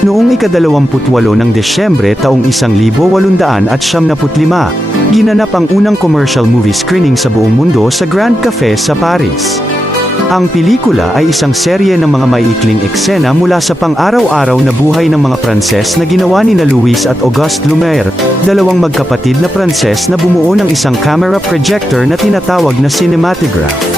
Noong ika-28 ng Desyembre taong 1875, ginanap ang unang commercial movie screening sa buong mundo sa Grand Café sa Paris. Ang pelikula ay isang serye ng mga maiikling eksena mula sa pang-araw-araw na buhay ng mga Pranses na ginawa ni Louis at Auguste Lumière, dalawang magkapatid na Pranses na bumuo ng isang camera projector na tinatawag na cinematograph.